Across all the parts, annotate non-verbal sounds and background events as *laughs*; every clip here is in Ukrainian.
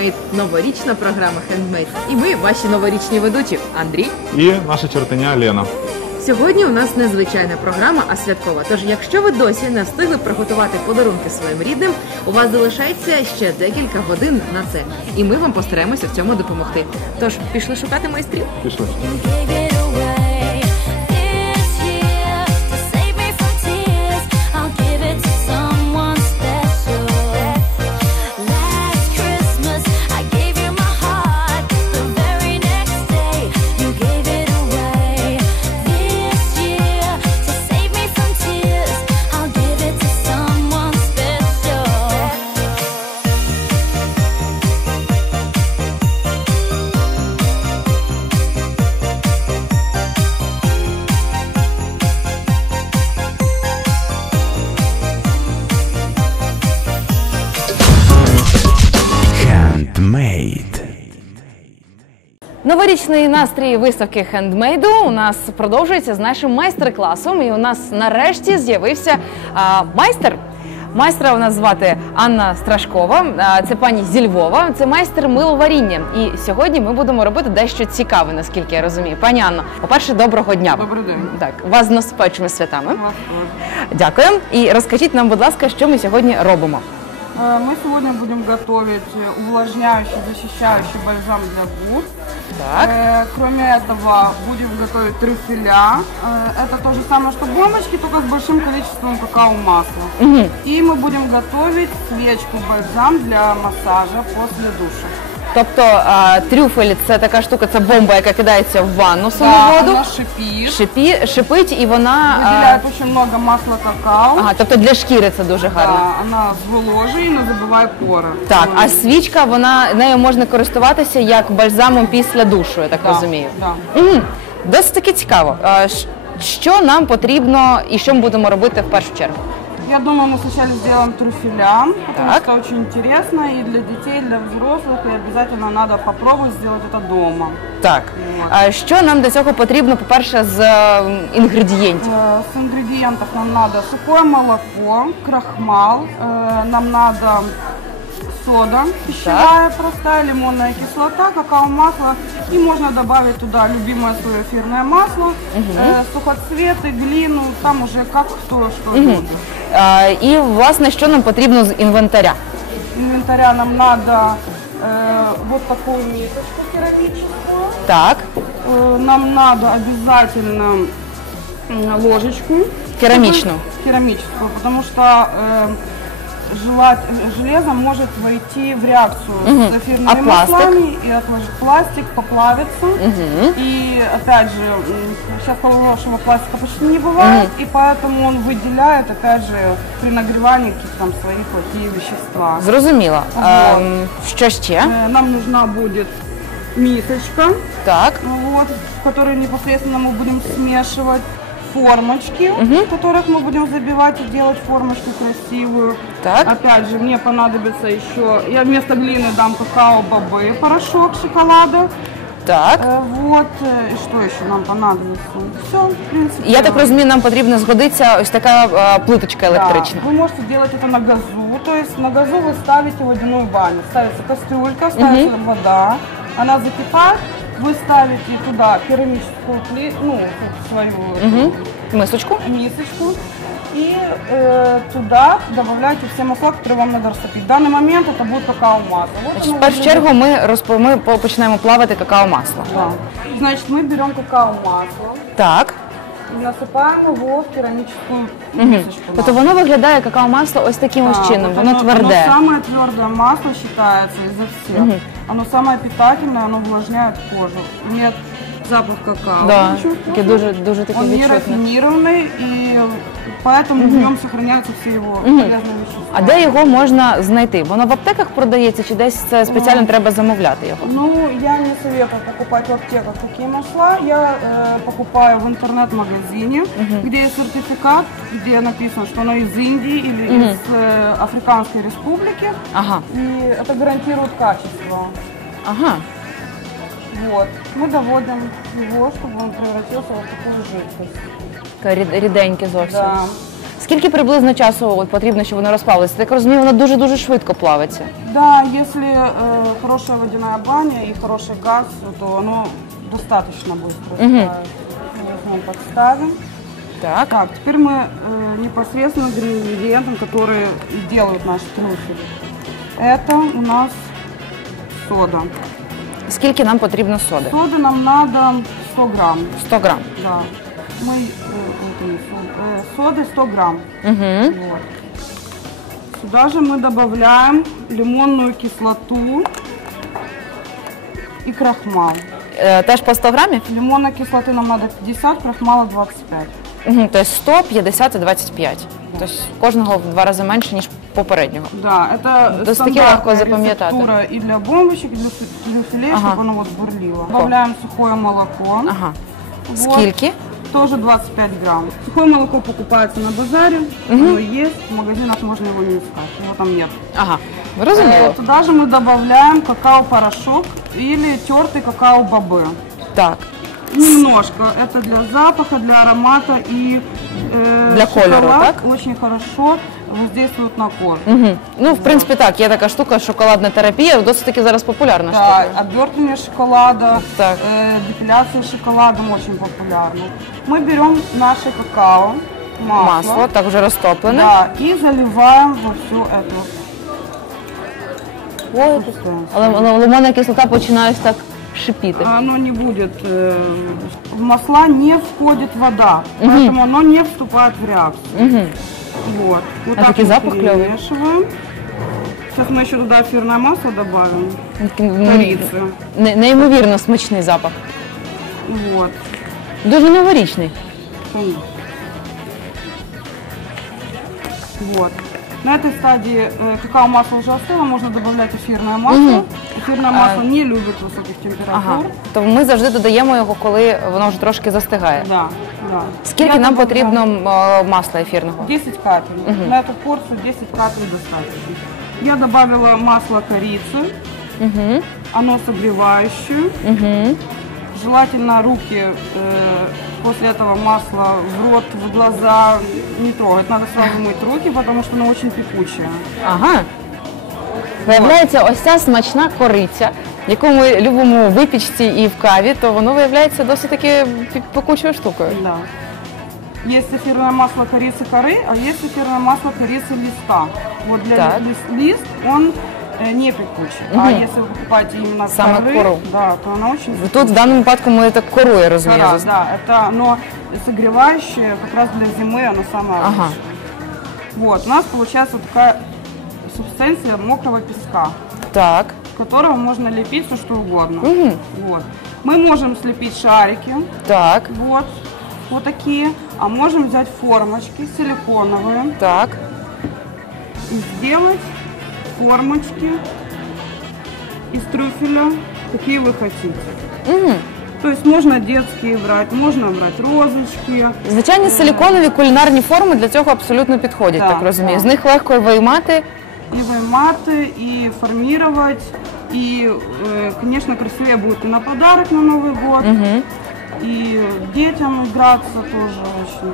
Handmade, новорічна програма Handmade. І ми ваші новорічні ведучі Андрій. І наша чертеня Лена. Сьогодні у нас незвичайна програма, а святкова. Тож, якщо ви досі не встигли приготувати подарунки своїм рідним, у вас залишається ще декілька годин на це, і ми вам постараємося в цьому допомогти. Тож пішли шукати майстрів. Пішли. Новорічний настрій виставки хендмейду у нас продовжується з нашим майстер-класом. І у нас нарешті з'явився а, майстер. Майстра у нас звати Анна Страшкова. а, Це пані зі Львова. Це майстер миловаріння. І сьогодні ми будемо робити дещо цікаве, наскільки я розумію. Пані Анно, по-перше, доброго дня. Добрий день. Так, вас з наступаючими святами. Вас. Дякую. І розкажіть нам, будь ласка, що ми сьогодні робимо. Э, Мы сегодня будем готовить увлажняющий, защищающий бальзам для губ. Так. Э, Кроме этого, будем готовить трюфеля. Э, Это то же самое, что бомбочки, только с большим количеством какао-масла. И мы будем готовить свечку бальзам для массажа после душа. Тобто а, трюфель це така штука, це бомба, яка кидається в ванну суму воду. она шипит, Шипі, шипить і вона. а, выделяет очень много масла какао. Ага, тобто для шкіри це дуже гарно. Да, она зволожує і не забиває пори. Так, а свічка, вона нею можна користуватися як бальзамом після душу, я так Да, розумію. да. Мгм. Досить таки цікаво. Щ- Що нам потрібно і що ми будемо робити в першу чергу? Я думаю, мы сначала сделаем трюфеля, потому Так. что очень интересно и для детей, и для взрослых, и обязательно надо попробовать сделать это дома. Так. А що нам для цього потрібно, по-перше, з е, інгредієнтів? Э, С ингредиентов нам надо сухое молоко, крахмал, э, нам надо сода пищевая простая, лимонная кислота, какао-масло и можно добавить туда любимое свое эфирное масло, э, сухоцветы, глину, там уже как кто что любит. А, І, власне, що нам потрібно з інвентаря? инвентаря нам надо э, вот такую мисочку керамическую. Так, Э, нам надо обязательно м, ложечку. Керамичную? Чтобы- Керамическую, потому что э, желать, железо может войти в реакцию с эфирными А пластик? маслами и отложить пластик, поплавится. И опять же, сейчас хорошего пластика почти не бывает, и поэтому он выделяет, опять же, при нагревании какие-то там свои плохие вещества. зрозуміло. Ага. Ем, Що ще? Э, Нам нужна будет мисочка, Так. вот, в которой непосредственно мы будем смешивать формочки, в которых мы будем забивать и делать формочку красивую. Так. Опять же, мне понадобится еще, я вместо глины дам какао-бобы, порошок шоколада. Так. Э, вот, э, и что еще нам понадобится? Все, в принципе. Я так розумію, нам потрібно згодиться ось така е, плиточка Да, електрична. Вы можете делать это на газу, то есть на газу вы ставите водяную баню. Ставится кастрюлька, ставится вода, она закипает, вы ставите туда керамическую пли- ну, свою эту Мисочку. мисочку и э, туда добавляете все масла, которые вам надо растопить. В данный момент это будет какао-масло. Вот Значить, оно в першу уже чергу ми розп... ми по- починаємо плавати какао-масло. Да. Значит, мы берем какао-масло, Так. насыпаем его в керамическую мисочку. Тобто воно виглядає какао-масло ось таким ось чином, воно оно- тверде. Оно самое твердое масло считается изо всех. Оно самое питательное, оно увлажняет кожу. Нет запах какао. Да, Очень таке вкусно. дуже, дуже таке Он не відчутне. рафинированный, и поэтому в нем сохраняются все его полезные вещества. А де його можна знайти? Воно в аптеках продається чи десь це спеціально треба замовляти його? Ну, я не советую покупать в аптеках такие масла. Я э, покупаю в интернет-магазине, где есть сертификат, где написано, что оно из Индии или из э, Африканской республики. Ага. И это гарантирует качество. Ага. Вот. Мы доводим его, чтобы он превратился в такую жидкость. Таке рід- ріденьке зовсім. Да. Скільки приблизно часу от, потрібно, щоб воно розплавилося? Так розумію, воно дуже-дуже швидко плавиться. Да, если э, хорошая водяная баня и хороший газ, то оно достаточно быстро плавает. Возьмем, подставим. Так. Так, теперь мы э, непосредственно к ингредиентам, которые и делают наш трюфель. Это у нас сода. Скільки нам потрібно соди? Соды нам надо 100 грамм. 100 грам. Да. Мы, э, это не сода, э, соды 100 грамм. Угу. Вот. Сюда же мы добавляем лимонную кислоту и крахмал. Е, теж по 100 грамів? Лимонной кислоты нам надо 50, крахмала 25. Угу. Тобто 100, 50 і 25. Тобто кожного в два рази менше, ніж попереднього. Да, это Досить таки стандартная легко запам'ятати. рецептура и для бомбочек, и для, фи- для филе, Ага. чтобы оно вот бурлило. Добавляем сухое молоко. Ага. Вот. Скільки? Тоже 25 грамм. Сухое молоко покупается на базаре, оно есть, в магазинах можно его не искать, его там нет. Ага. Э, Зрозуміло. Туда же мы добавляем какао-порошок или тертый какао-бобы. Так. Немножко. Это для запаха, для аромата и э, Для колера, шоколад так? очень хорошо воздействует на кожу. Угу. Ну, в принципі, так, є така штука, шоколадна терапія, досить таки зараз популярна Да, штука. обертывание шоколада, Так. э, депиляция шоколадом очень популярна. Мы берем наше какао, масло, Масло, так вже розтоплене. да, и заливаем во все это. Ой, але, але лимонна кислота починає ось так шипіти. Оно не будет, э, в масла не входит вода, поэтому оно не вступает в реакцию. Вот. Вот А так такой мы запах клёвый. перемешиваем. Сейчас мы еще туда эфирное масло добавим, Такий, м, корицы. не- Неймовірно смачний запах. Вот. Дуже новорічний. Конечно. Вот. На этой стадии э, какао-масло уже остыло, можно добавлять эфирное масло. Эфирное масло не любит высоких температур. Ага. То ми завжди додаємо його, коли воно вже трошки застигає. Да, да. Скільки Я нам добавляю потрібно м, масла ефірного? 10 капель. На эту порцию 10 капель достаточно. Я добавила масло корицы. Угу. Оно согревающее. Угу. Желательно руки э, после этого масла в рот, в глаза не трогать. Надо сразу мыть руки, потому что оно очень пекучее. Ага. Виявляється, ось ця смачна кориця, яку ми любимо у випічці і в каві, то воно виявляється досить таки пі- пекучою штукою. Да. Есть эфирное масло корицы коры, а есть эфирное масло корицы листа. Вот для Так. лис- лист он э, не пекучий. А Мгм. если вы покупаете именно Саме коры, кору. да, то она очень Тут в даному випадку ми так кору, я розумію. Кора, да, это оно согревающее, как раз для зимы оно самое Ага. лучшее. Вот, у нас получается такая субстанция мокрого песка, Так. которого можно лепить все что угодно. Мгм. Вот. Мы можем слепить шарики, Так, вот, вот такие, а можем взять формочки силиконовые так. и сделать формочки из трюфеля, какие вы хотите. Угу. То есть можно детские брать, можно брать розочки, Звичайні силіконові кулінарні форми для цього абсолютно підходять, Так, так розумію. так. З них легко виймати. и выматы, и формировать, и, э, конечно, красивее будет и на подарок на Новый год, Угу. и детям играться тоже очень.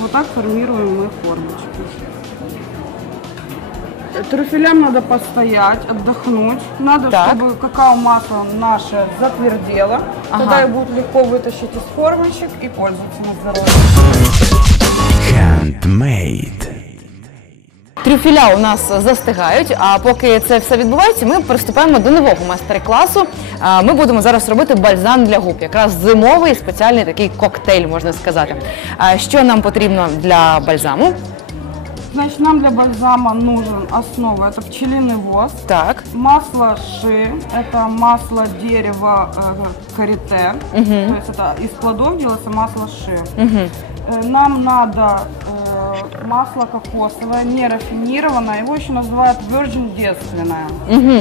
Вот так формируем мы формочки. Трюфелям надо постоять, отдохнуть. Надо, Так. чтобы какао-масло наше затвердело. Ага. Тогда и будет легко вытащить из формочек и пользоваться на здоровье. Handmade. Трюфіля у нас застигають. А поки це все відбувається, ми приступаємо до нового майстер-класу. Ми будемо зараз робити бальзам для губ, якраз зимовий спеціальний такий коктейль, можна сказати. Що нам потрібно для бальзаму? Значит, нам для бальзама нужен основа, это пчелиный воск. Так, Масло ши, это масло дерева э, карите, то есть это из плодов делается масло ши. Э, Нам надо э, масло кокосовое, не рафинированное, его еще называют virgin девственное.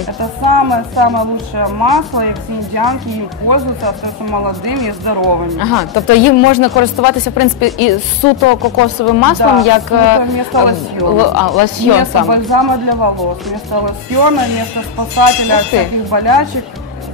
Это самое-самое лучшее масло, и все индианки им пользуются, остаются молодыми и здоровыми. ага. Тобто їм можна користуватися в принципі і суто кокосовим маслом, Да, як суто е, вместо е, лосьйона. л- а, лосьйон Вместо саме. бальзама для волос, вместо лосьона, вместо спасателя Ух от ты. всяких болячек,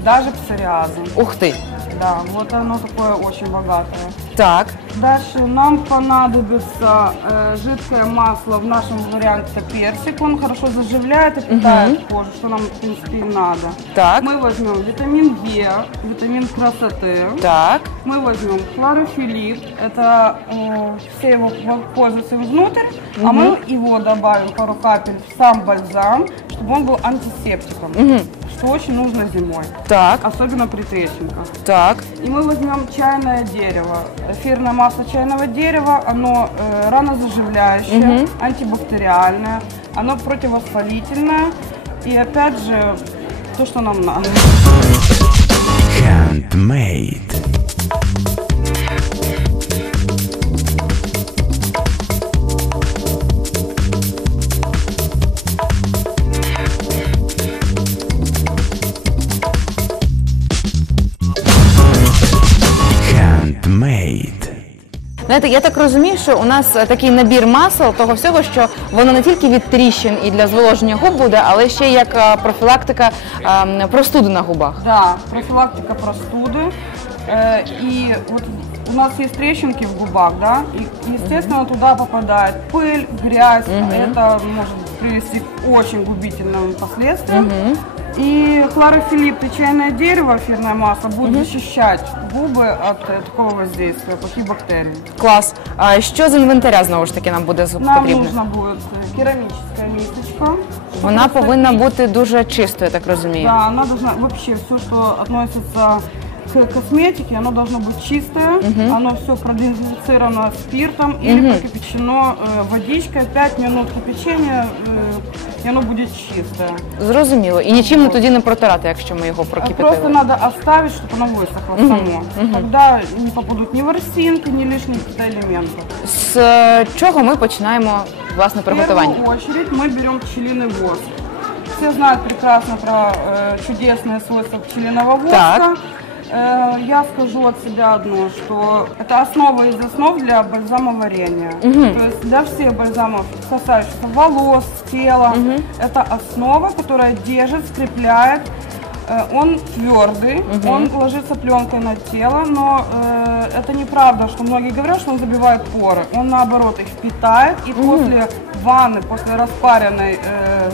даже псориаза. Ух ти. Да, вот оно такое очень богатое. Так. Дальше нам понадобится э, жидкое масло, в нашем варианте персик, он хорошо заживляет и питает кожу, что нам в принципе и надо. Так. Мы возьмем витамин Е, витамин красоты. Так. Мы возьмем хлорофилит, это э, все его пользуются внутрь, а мы его добавим пару капель в сам бальзам, чтобы он был антисептиком, что очень нужно зимой, Так. особенно при трещинках. Так. И мы возьмем чайное дерево, эфирное масло чайного дерева, оно э, ранозаживляющее, антибактериальное, оно противовоспалительное и опять же то, что нам надо. Handmade. Знаєте, я так розумію, що у нас е, такий набір масел, того всього, що воно не тільки від тріщин і для зволоження губ буде, але ще як е, профілактика е, простуди на губах. Да, профилактика простуды. Э, и вот у нас есть трещинки в губах, да, и, естественно, туда попадает пыль, грязь, это может привести к очень губительным последствиям. И хлорофилип и чайное дерево, эфирное масло, будут защищать губы от э, такого воздействия, плохих бактерий. Клас. А що з інвентаря знову ж таки нам буде з- Нам потрібно? нужно будет э, керамическая мисочка. Вона чтобы повинна растопить. бути дуже чистою, я так розумію. Да, она должна вообще все, что относится к косметике, оно должно быть чистое, оно все продезинфицировано спиртом или прокипячено э, водичкой, 5 минут кипячения, э, и оно будет чистое. Зрозуміло. І нічим не тоді не протирати, якщо ми його А прокипятили. Просто надо оставить, чтобы оно высохло само. Тогда не попадут ни ворсинки, ни лишние какие-то элементы. З е, чого ми починаємо власне В приготування? первую очередь мы берем пчелиный воск. Все знают прекрасно про э, чудесные свойства пчелиного воска. Так. Э, я скажу от себя одно, что это основа из основ для бальзамоварения. То есть для всех бальзамов, касающихся волос, тела, это основа, которая держит, скрепляет. Э, Он твердый, он ложится пленкой на тело, но э, это неправда, что многие говорят, что он забивает поры. Он наоборот их впитает, и после ванны, после распаренной э,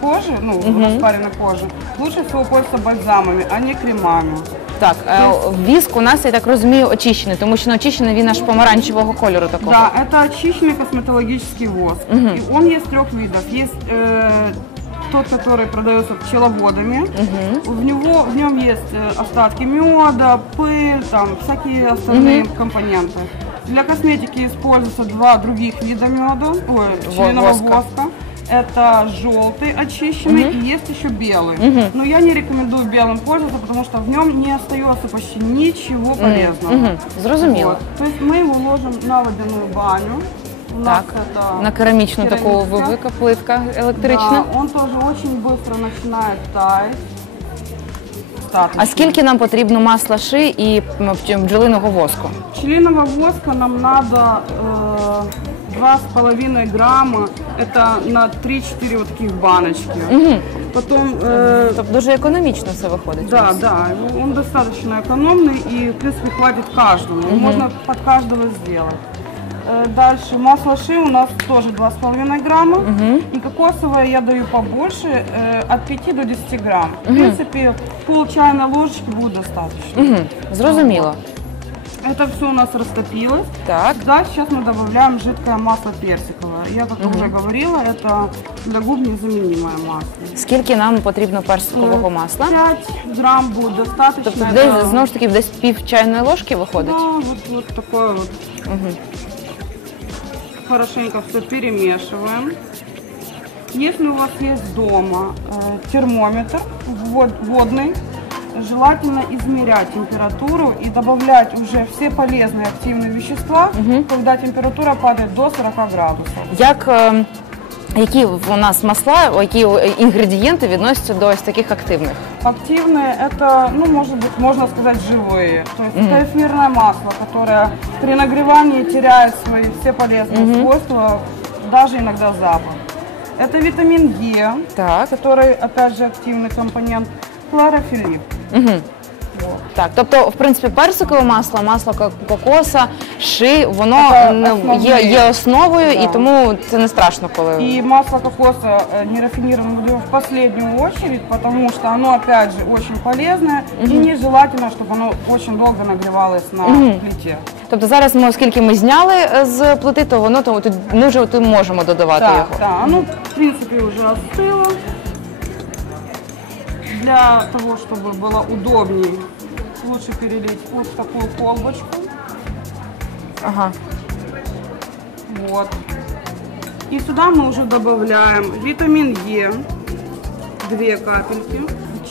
кожи, ну, распаренной кожи, лучше всего пользоваться бальзамами, а не кремами. Так, е, віск у нас, я так розумію, очищений, тому що ну, очищений він аж помаранчевого кольору такого. Да, это очищенный косметологический воск. И он есть трех видов. Есть э, тот, который продается пчеловодами. В, него, в нем есть э, остатки меда, пыль, там всякие остальные компоненты. Для косметики используются два других вида меда, ой, пчелиного воска. воска. Это желтый очищенный и есть еще белый. Но я не рекомендую белым пользоваться, потому что в нем не остается почти ничего полезного. Мгм, Зрозуміло. Вот. То есть мы его ложим на водяную баню. У нас Так, это на керамічну таку керамическая. велика плитка електрична. Да, он тоже очень быстро начинает таять. Достаточно. А скільки нам потрібно масла ши і м, пч- бджолиного воску? Пчелиного воска нам надо э, два с половиной грамма. Это на 3-4 вот таких баночки. Потом, э, Тобто дуже економічно це виходить. у да, нас. да, он достаточно экономный и в принципе хватит каждому. Можно под каждого сделать. Э, Дальше масло ши у нас тоже 2,5 грамма. И кокосовое я даю побольше, э, от 5 до 10 грамм. В принципе, пол чайной ложечки будет достаточно. Мгм, Зрозуміло. Это все у нас растопилось. Так. Да, сейчас мы добавляем жидкое масло персиковое. Я, как уже говорила, это для губ незаменимое масло. Скільки нам потрібно персикового масла? 5 грамм будет достаточно. Тобто Это- десь знову ж таки десь пів чайної ложки виходить. Да, вот, вот такое вот. Хорошенько все перемешиваем. Если у вас есть дома э, термометр вод- водный, желательно измерять температуру и добавлять уже все полезные активные вещества, когда температура падает до 40 градусов. Як е, які у нас масла, які е, інгредієнти відносяться до ось таких активних? Активные это, ну, может быть, можно сказать, живые. То есть это эфирное масло, которое при нагревании теряет свои все полезные свойства, даже иногда запах. Это витамин Е, Так. который, опять же, активный компонент хлорофилип. Так, тобто, в принципі, персикове масло, масло ко- кокоса, ши, воно Це ну, основне. є, є основою, і Да. тому це не страшно, коли И масло кокоса э, нерафинированное берем в последнюю очередь, потому что оно, опять же, очень полезное. И нежелательно, чтобы оно очень долго нагревалось на плите. Тобто зараз ми, оскільки ми зняли е, з плити, то воно то тут ми вже тут можемо додавати Так, його. да, оно, в принципе, уже остыло. Для того, чтобы было удобнее, лучше перелить вот в такую колбочку. Ага. Вот. И сюда мы уже добавляем витамин Е, две капельки.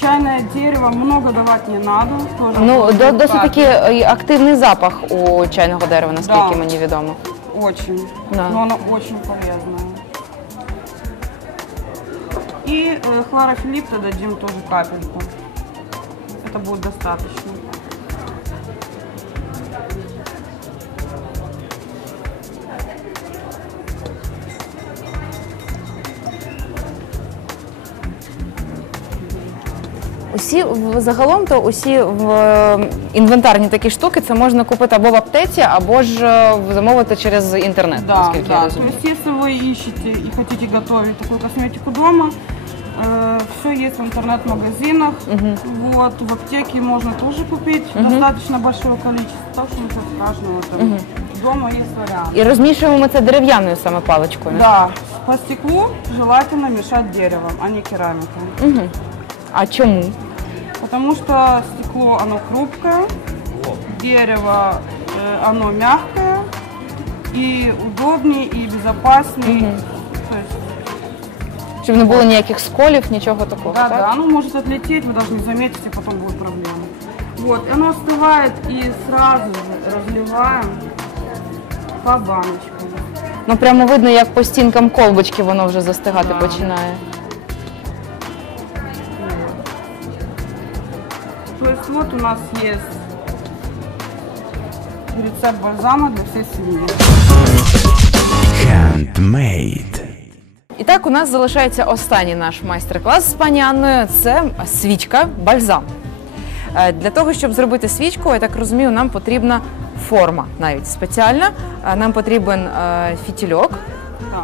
Чайное дерево много давать не надо. Тоже Ну, вот до, две досить таки капельки. е, активний запах у чайного дерева, наскільки Да. мені відомо. Очень. Да. Но оно очень полезное. И э, хлорофилипта дадим тоже капельку. Это будет достаточно. Усі в- загалом то усі в е, інвентарні такі штуки це можна купити або в аптеці, або ж е, замовити через інтернет, Да, наскільки я да. То розумію. есть, если вы ищете и хотите готовить такую косметику дома, все есть в интернет-магазинах. Вот, в аптеке можно тоже купить достаточно большое количество. Так что ничего страшного. Там. Дома есть вариант. І розмішуємо ми це дерев'яною саме паличкою. Да, по стеклу желательно мешать деревом, а не керамикой. А чому? Потому что стекло, оно хрупкое, дерево, э, оно мягкое, и удобнее, и безопаснее. Есть, Щоб не було ніяких сколів, нічого такого. да, так? да, оно может отлететь, вы даже не заметите, потом будут проблемы. Вот, и оно остывает, и сразу же разливаем по баночкам. Ну прямо видно, як по стінкам колбочки воно вже застигати Да. починає. То есть вот у нас есть рецепт бальзама для всей семьи. Handmade. І так, у нас залишається останній наш майстер-клас з пані Анною. Це свічка, бальзам. Е, Для того, щоб зробити свічку, я так розумію, нам потрібна форма навіть спеціальна. Е, Нам потрібен е, фітільок. Да.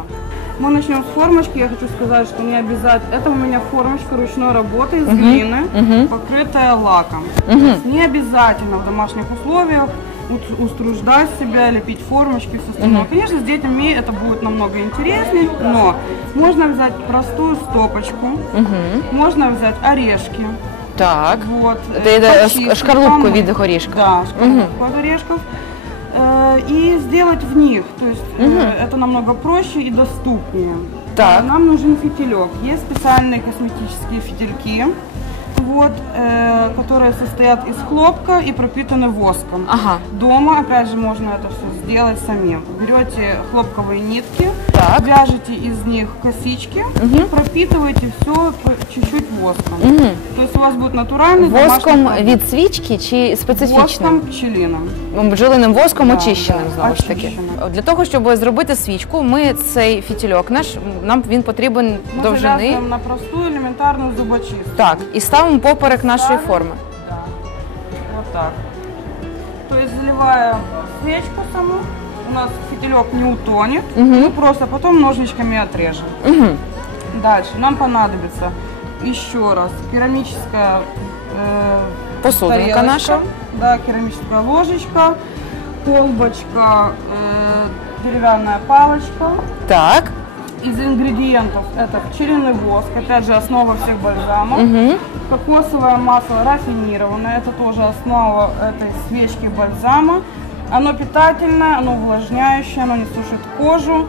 Мы начнем с формочки. Я хочу сказать, что не обязательно. Это у меня формочка ручной работы из глины, покрытая лаком. То есть Не обязательно в домашних условиях ут- уструждать себя, лепить формочки все остальное. Конечно, с детьми это будет намного интереснее, но можно взять простую стопочку, можно взять орешки. Так. Вот, Это э, это почистить, ш- шкарлупку в помыть. виде орешка. Да, шкарлупку от орешков. Э, И сделать в них. То есть э, это намного проще и доступнее. Так. Нам нужен фитилек. Есть специальные косметические фитильки, вот, э, которые состоят из хлопка и пропитаны воском. Ага. Дома, опять же, можно это все сделать самим. Берете хлопковые нитки, Так. вяжете из них косички и пропитываете все чуть-чуть воском. То есть у вас будет натуральный Воском домашний продукт. від свічки чи специфічним? Воском пчелиным. Бджолиним воском Да, очищеним да, знову ж таки. очищеним. Для того, щоб зробити свічку, ми цей фітільок наш нам він потрібен Мы довжини. завязываем на простую элементарную зубочистку. Так, і ставимо поперек нашої Ставим. форми. Да. Вот так. То есть заливая свечку саму, У нас фитилек не утонет, мы просто потом ножничками отрежем. Дальше нам понадобится еще раз керамическая э, Посудинка тарелочка, наша. Да, керамическая ложечка, колбочка, э, деревянная палочка. Так. Из ингредиентов это пчелиный воск, опять же основа всех бальзамов. Кокосовое масло рафинированное, это тоже основа этой свечки бальзама. Оно питательное, оно увлажняющее, оно не сушит кожу.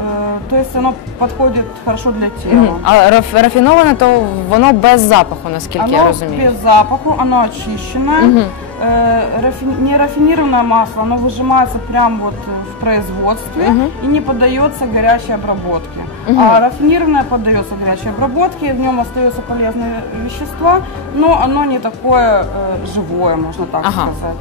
Э, то есть оно подходит хорошо для тела. А раф, рафіноване, то воно без запаху, наскільки я Оно розумію. без запаху, оно очищенное. Э, рафи- нерафинированное масло, оно выжимается прямо вот в производстве и не поддается горячей обработке. А рафинированное поддается горячей обработке, в нем остаются полезные вещества, но оно не такое э, живое, можно так Ага. сказать.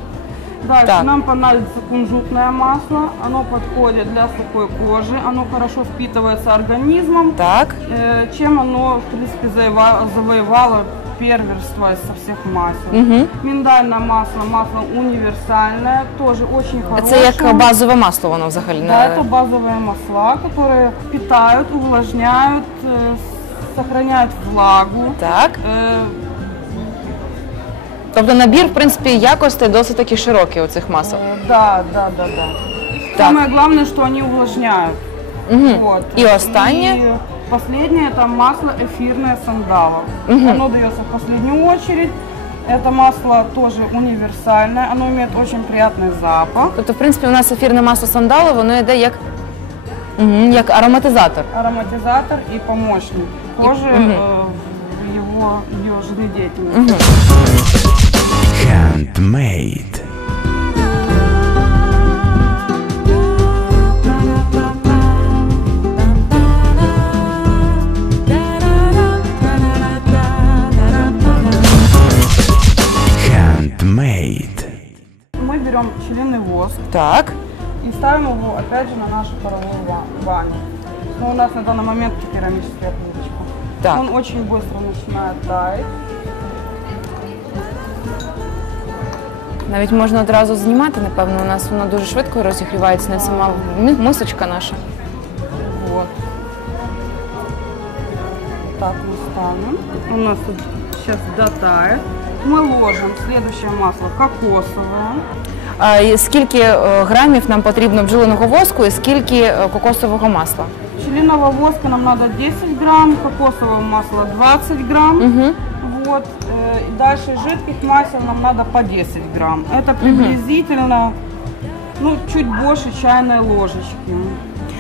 Дальше Так. нам понадобится кунжутное масло, оно подходит для сухой кожи, оно хорошо впитывается организмом, Так. Э, чем оно, в принципе, завоевало, завоевало первенство со всех масел. Миндальное масло, масло универсальное, тоже очень хорошее. Це як базове масло, воно взагалі Да, не это базовые масла, которые питают, увлажняют, э, сохраняют влагу. так. Э, Тобто набір, в принципі, якостей досить таки широкий у цих масел. э, да, да, да, да. Так. Самое главное, что они увлажняют. Вот. И останнее? И последнее это масло эфирное сандала. Оно дается в последнюю очередь. Это масло тоже универсальное, оно имеет очень приятный запах. Тобто, в принципі, у нас ефірне масло сандалу, воно йде як, Мгм, як ароматизатор. ароматизатор и помощник. Тоже мгм. э, в его, в его жизнедеятельности. Handmade. Handmade. Мы берем пчелиный воск Так. и ставим его опять же на нашу паровую ва- баню. Но у нас на данный момент керамическая плиточка. Так. Он очень быстро начинает таять. Навіть можна одразу знімати, напевно, у нас воно дуже швидко розігрівається, не сама ми- мисочка наша. Вот. Так мы ставим. У нас тут сейчас дотает. Мы ложим следующее масло кокосовое. А і скільки е, грамів нам потрібно бджолиного воску і скільки е, кокосового масла? Пчелиного воска нам надо 10 грамм, кокосового масла 20 грамм. Вот. э, И дальше жидких масел нам надо по 10 грамм. Это приблизительно ну, чуть больше чайной ложечки.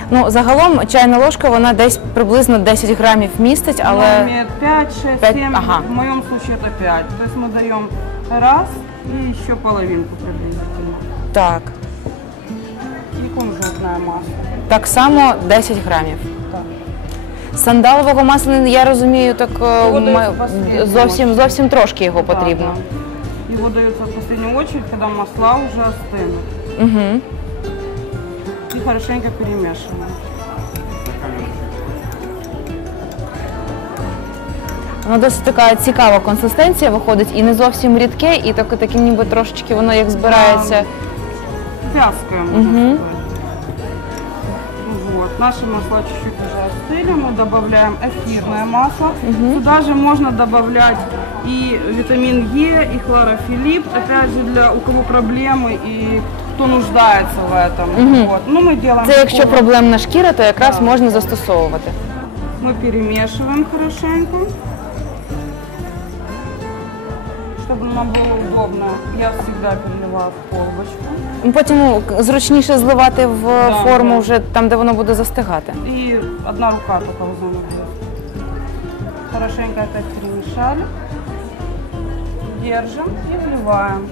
Ну, загалом чайна ложка, вона десь приблизно 10 грамів містить, Она але имеет 5, 6, Пять, 7. ага. В моем случае это 5. То есть мы даем раз и еще половинку приблизительно. так. И кунжутное. Так само 10 грамів. Так. Сандалового масла, я розумію, так е, Його дають в останню зовсім зовсім трошки його Да, потрібно. да. Его дается в последнюю очередь, когда масла уже остынут. Угу. И хорошенько перемешиваем. Воно досить така цікава консистенція виходить і не зовсім рідке, і так, таке ніби трошечки воно як збирається. Вязкое, можно сказать. Вот. Наши масла чуть-чуть уже остыли. Мы добавляем эфирное масло. Сюда же можно добавлять и витамин Е, и хлорофилип. Опять же, для у кого проблемы и кто нуждается в этом. Вот. Ну, мы делаем Це якщо такого- проблемна шкіра, то якраз можна застосовувати. Мы перемешиваем хорошенько. Нам было удобно, я всегда переливаю в колбочку. Потім зручніше зливати в Да, форму да. вже там, де воно буде застигати. И одна рука только в зону бьет. Хорошенько опять перемешали. Держим и вливаем.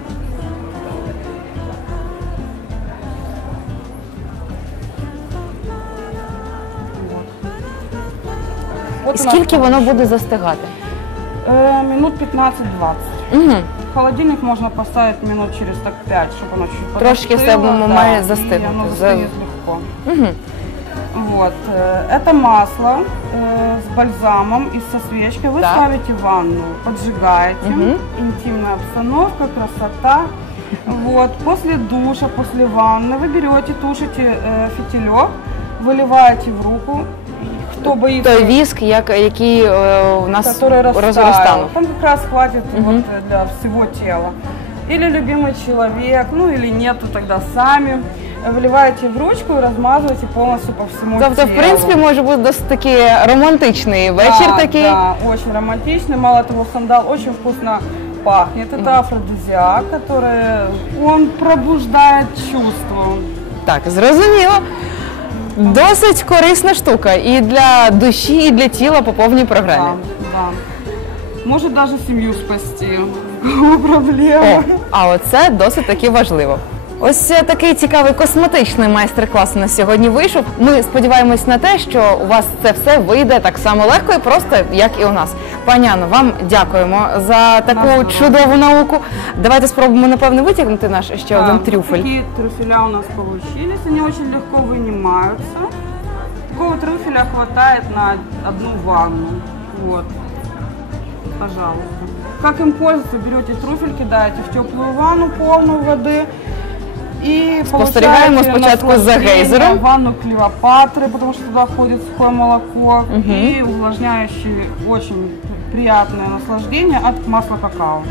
Вот. Вот І скільки воно буде застигати? Э, минут 15-20. Угу. В холодильник можно поставить минут через так 5, чтобы оно чуть Трошки все да, має застигнути. застынет легко. Угу. Вот. э, Это масло э, с бальзамом и со свечкой. Вы Так. ставите в ванну, поджигаете. Мгм. Интимная обстановка, красота. Вот. После душа, после ванны вы берете, тушите э, фитилек, выливаете в руку. И Кто боится Той віск, як, який е, у нас который растаял. розростанув. Там как раз хватит вот для всего тела. Или любимый человек, ну или нету, тогда сами. Вливаете в ручку и размазываете полностью по всему Тобто, телу. в принципі, може бути досить такий романтичний вечір да, такий. Да, очень романтичный. Мало того, сандал очень вкусно пахнет. Это афродизиак, который он пробуждает чувства. Так, зрозуміло. Досить корисна штука і для душі, і для тіла по повній Да, програмі. да. Може навіть сім'ю спасти. *laughs* Проблема. О, а оце досить таки важливо. Ось е, такий цікавий косметичний майстер-клас у нас сьогодні вийшов. Ми сподіваємось на те, що у вас це все вийде так само легко і просто, як і у нас. Пані Анно, вам дякуємо за таку Наживо. чудову науку. Давайте спробуємо, напевне, витягнути наш ще один трюфель. Такие трюфеля у нас получились, они очень легко вынимаются. Такого трюфеля хватает на одну ванну. Вот. Пожалуйста. Как им пользоваться? Берете труфель, кидаете в теплую ванну полную воды. И Спостерігаємо спочатку за гейзером. Ванну Клеопатры, потому что туда входит сухое молоко. И увлажняющие очень приятное наслаждение от масла какао.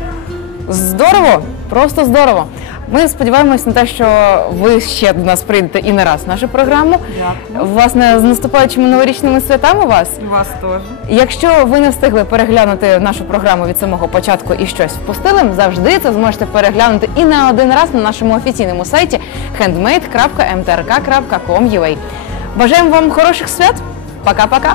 Здорово, просто здорово. Ми сподіваємось на те, що ви ще до нас прийдете і не раз в нашу програму. Дякую. Власне, з наступаючими новорічними святами вас. Вас тоже. Якщо ви не встигли переглянути нашу програму від самого початку і щось впустили, завжди це зможете переглянути і не один раз на нашому офіційному сайті handmade.mtrk.com.ua. Бажаємо вам хороших свят. Пока-пока.